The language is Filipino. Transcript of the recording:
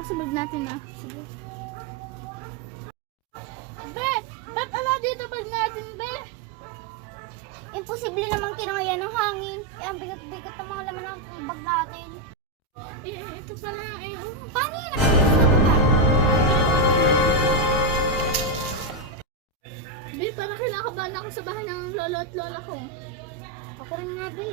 sa bag natin ah. Sige. Be! Ba't ala dito bag natin, be? Imposible naman kinaya ng hangin. Eh, ang bigat-bigat ng mga laman ng bag natin. Ito pala eh. Oh. Paano yan? Nakikita Be, parang kinakabahan ako sa bahay ng lolo at lola ko. Ako rin nga, be.